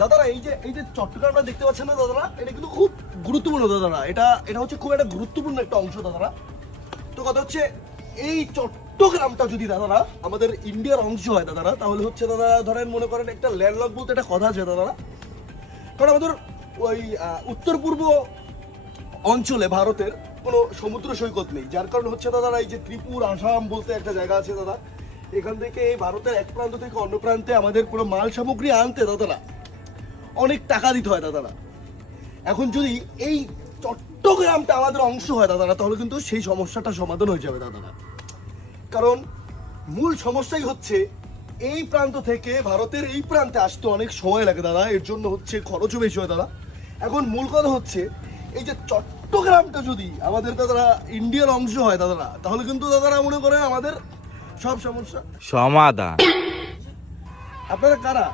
দাদারা এই যে চট্টগ্রামটা দেখতে পাচ্ছেন না দাদারা, এটা কিন্তু খুব গুরুত্বপূর্ণ দাদারা, এটা হচ্ছে খুব একটা গুরুত্বপূর্ণ একটা অংশ দাদারা। তো কথা হচ্ছে এই চট্টগ্রামটা যদি দাদারা আমাদের ইন্ডিয়ার অংশ হয় দাদারা, তাহলে হচ্ছে দাদা ধরেন মনে করেন একটা ল্যান্ডলক বলতে একটা কথা আছে দাদারা। কারণ আমাদের ওই উত্তর পূর্ব অঞ্চলে ভারতের কোনো সমুদ্র সৈকত নেই, যার কারণে হচ্ছে দাদারা এই যে ত্রিপুর আসাম বলতে একটা জায়গা আছে দাদা, এখান থেকে ভারতের এক প্রান্ত থেকে অন্য প্রান্তে আমাদের কোনো মাল সামগ্রী আনতে দাদারা অনেক টাকা দিতে হয় দাদারা। এখন যদি এই চট্টগ্রামটা আমাদের অংশ হয় দাদারা, তাহলে কিন্তু সেই সমস্যাটা সমাধান হয়ে যাবে দাদারা। কারণ মূল সমস্যাই হচ্ছে এই প্রান্ত থেকে ভারতের এই প্রান্তে আসতে অনেক সময় লাগে দাদা, এর জন্য হচ্ছে খরচও বেশি হয় দাদা। এখন মূল কথা হচ্ছে এই যে চট্টগ্রামটা যদি আমাদের দাদারা ইন্ডিয়ার অংশ হয় দাদারা, তাহলে কিন্তু দাদারা মনে করেন আমাদের সব সমস্যা সমাধান। আপনারা কারা?